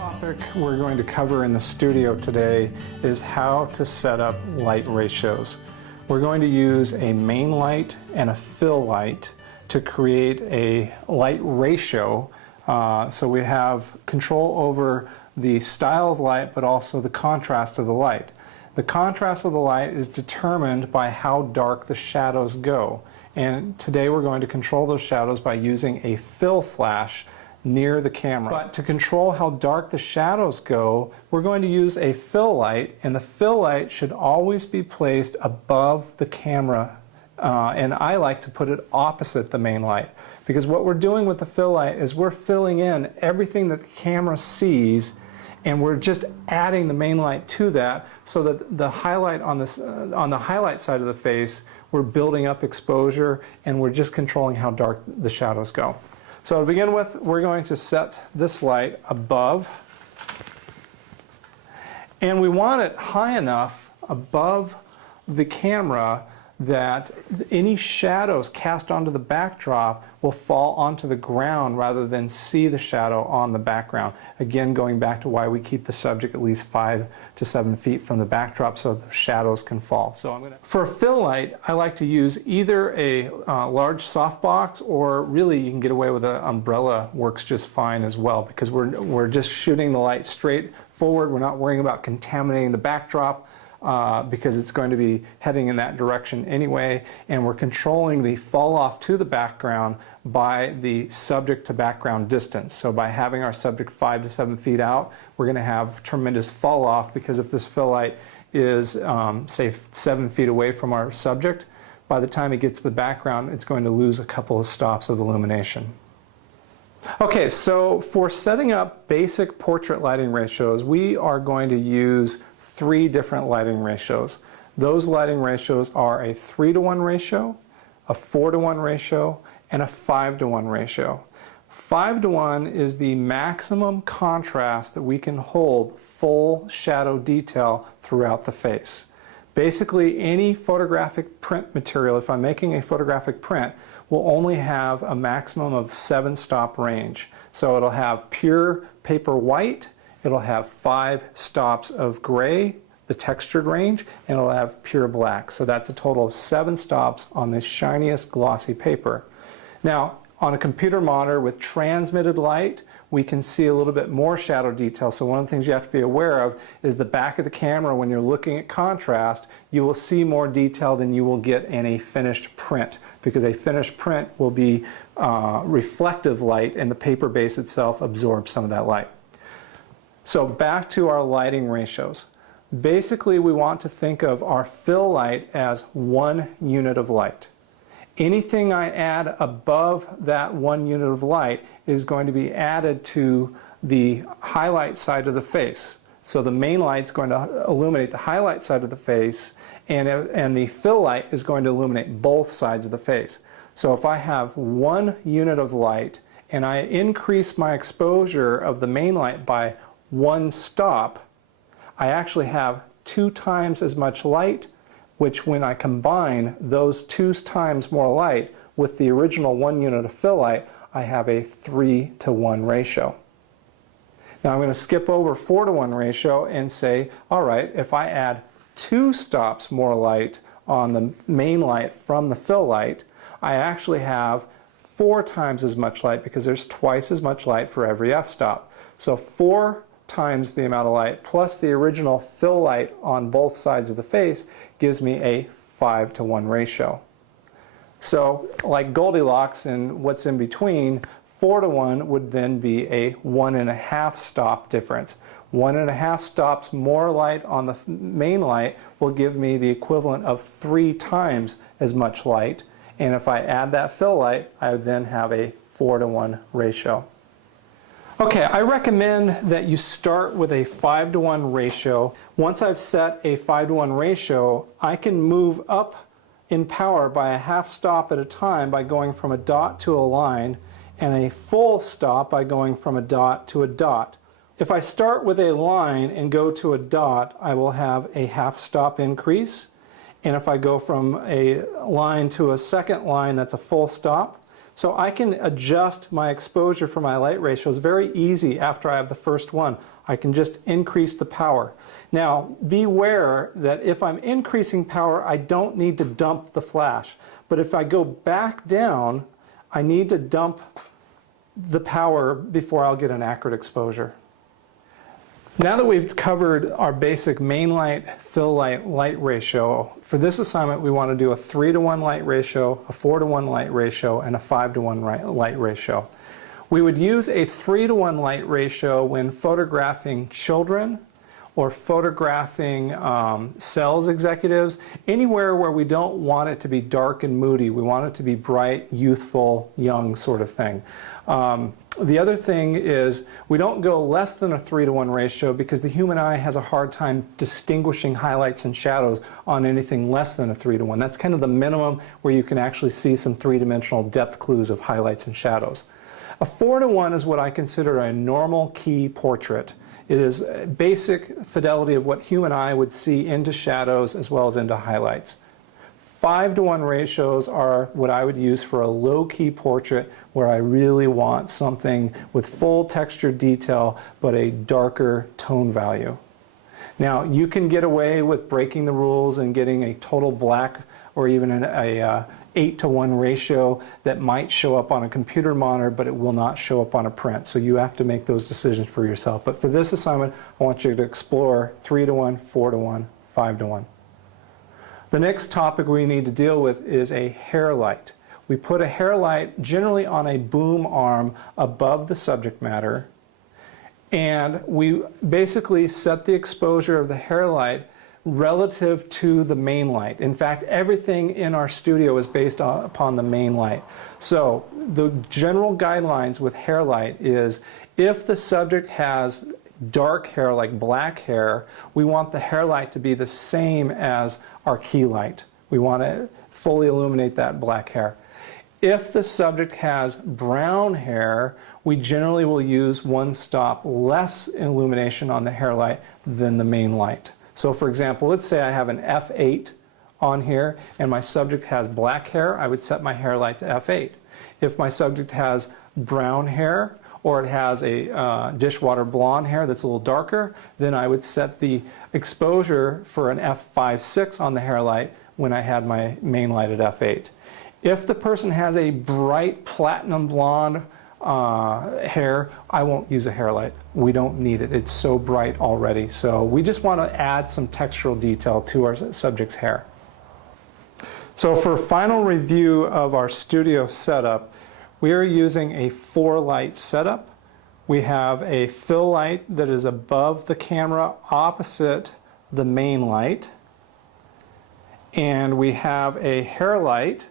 topic we're going to cover in the studio today is how to set up light ratios. We're going to use a main light and a fill light to create a light ratio, so we have control over the style of light but also the contrast of the light. The contrast of the light is determined by how dark the shadows go, and today we're going to control those shadows by using a fill flash near the camera. But to control how dark the shadows go, we're going to use a fill light, and the fill light should always be placed above the camera, and I like to put it opposite the main light, because what we're doing with the fill light is we're filling in everything that the camera sees, and we're just adding the main light to that, so that the highlight on this on the highlight side of the face, we're building up exposure and we're just controlling how dark the shadows go. So to begin with, we're going to set this light above, and we want it high enough above the camera that any shadows cast onto the backdrop will fall onto the ground rather than see the shadow on the background. Again, going back to why we keep the subject at least 5 to 7 feet from the backdrop so the shadows can fall. So for a fill light, I like to use either a large softbox, or really you can get away with an umbrella, works just fine as well, because we're just shooting the light straight forward. We're not worrying about contaminating the backdrop, because it's going to be heading in that direction anyway, and we're controlling the fall off to the background by the subject to background distance. So by having our subject 5 to 7 feet out, we're going to have tremendous fall off, because if this fill light is say 7 feet away from our subject, by the time it gets to the background it's going to lose a couple of stops of illumination. Okay, so for setting up basic portrait lighting ratios, we are going to use 3 different lighting ratios. Those lighting ratios are a 3-to-1 ratio, a 4-to-1 ratio, and a 5-to-1 ratio. 5-to-1 is the maximum contrast that we can hold full shadow detail throughout the face. Basically, any photographic print material, if I'm making a photographic print, will only have a maximum of 7-stop range. So it'll have pure paper white, it'll have 5 stops of gray, the textured range, and it'll have pure black. So that's a total of 7 stops on the shiniest glossy paper. Now, on a computer monitor with transmitted light, we can see a little bit more shadow detail. So one of the things you have to be aware of is the back of the camera. When you're looking at contrast, you will see more detail than you will get in a finished print, because a finished print will be reflective light, and the paper base itself absorbs some of that light. So back to our lighting ratios. Basically, we want to think of our fill light as 1 unit of light. Anything I add above that 1 unit of light is going to be added to the highlight side of the face. So the main light is going to illuminate the highlight side of the face, and the fill light is going to illuminate both sides of the face. So if I have 1 unit of light and I increase my exposure of the main light by 1 stop, I actually have 2 times as much light, which when I combine those 2 times more light with the original 1 unit of fill light, I have a 3-to-1 ratio. Now I'm going to skip over 4-to-1 ratio and say, all right, if I add 2 stops more light on the main light from the fill light, I actually have 4 times as much light, because there's twice as much light for every f-stop. So 4 times the amount of light plus the original fill light on both sides of the face gives me a 5-to-1 ratio. So like Goldilocks and what's in between, 4-to-1 would then be a 1.5 stop difference. 1.5 stops more light on the main light will give me the equivalent of 3 times as much light, and if I add that fill light, I would then have a 4-to-1 ratio. Okay, I recommend that you start with a 5-to-1 ratio. Once I've set a 5-to-1 ratio, I can move up in power by a half stop at a time by going from a dot to a line, and a full stop by going from a dot to a dot. If I start with a line and go to a dot, I will have a half stop increase, and if I go from a line to a second line, that's a full stop. So I can adjust my exposure for my light ratios very easy after I have the first one. I can just increase the power. Now, beware that if I'm increasing power, I don't need to dump the flash. But if I go back down, I need to dump the power before I'll get an accurate exposure. Now that we've covered our basic main light, fill light, light ratio, for this assignment we want to do a 3-to-1 light ratio, a 4-to-1 light ratio, and a 5-to-1 light ratio. We would use a 3-to-1 light ratio when photographing children or photographing sales executives, anywhere where we don't want it to be dark and moody. We want it to be bright, youthful, young sort of thing. The other thing is we don't go less than a 3-to-1 ratio because the human eye has a hard time distinguishing highlights and shadows on anything less than a 3-to-1. That's kind of the minimum where you can actually see some three-dimensional depth clues of highlights and shadows. A 4-to-1 is what I consider a normal key portrait. It is basic fidelity of what human eye would see into shadows as well as into highlights. 5-to-1 ratios are what I would use for a low-key portrait where I really want something with full texture detail but a darker tone value. Now, you can get away with breaking the rules and getting a total black or even a 8-to-1 ratio that might show up on a computer monitor, but it will not show up on a print. So you have to make those decisions for yourself. But for this assignment, I want you to explore 3-to-1, 4-to-1, 5-to-1. The next topic we need to deal with is a hair light. We put a hair light generally on a boom arm above the subject matter, and we basically set the exposure of the hair light relative to the main light. In fact, everything in our studio is based upon the main light. So the general guidelines with hair light is if the subject has dark hair like black hair, we want the hair light to be the same as our key light. We want to fully illuminate that black hair. If the subject has brown hair, we generally will use one stop less illumination on the hair light than the main light. So for example, let's say I have an f8 on here and my subject has black hair, I would set my hair light to f8. If my subject has brown hair or it has a dishwater blonde hair that's a little darker, then I would set the exposure for an f5.6 on the hair light when I had my main light at f8. If the person has a bright platinum blonde hair, I won't use a hair light. We don't need it. It's so bright already. So we just want to add some textural detail to our subject's hair. So for final review of our studio setup, we are using a 4-light setup. We have a fill light that is above the camera opposite the main light. And we have a hair light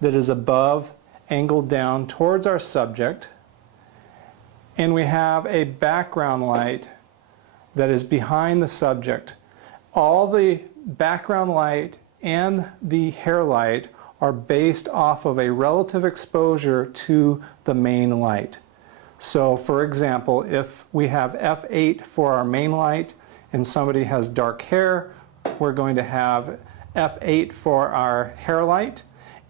that is above, angled down towards our subject, and we have a background light that is behind the subject. All the background light and the hair light are based off of a relative exposure to the main light. So for example, if we have f8 for our main light and somebody has dark hair, we're going to have f8 for our hair light.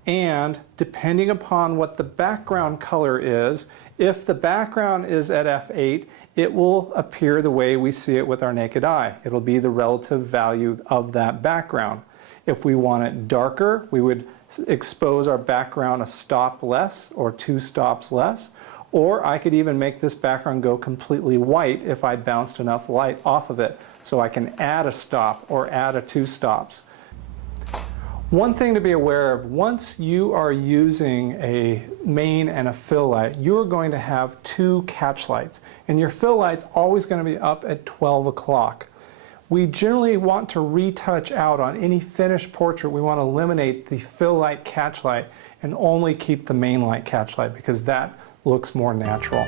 And depending upon what the background color is, if the background is at f8, it will appear the way we see it with our naked eye. It'll be the relative value of that background. If we want it darker, we would expose our background a stop less or 2 stops less. Or I could even make this background go completely white if I bounced enough light off of it. So I can add a stop or add a 2 stops. One thing to be aware of, once you are using a main and a fill light, you're going to have 2 catch lights. And your fill light's always going to be up at 12 o'clock. We generally want to retouch out on any finished portrait. We want to eliminate the fill light catch light and only keep the main light catch light because that looks more natural.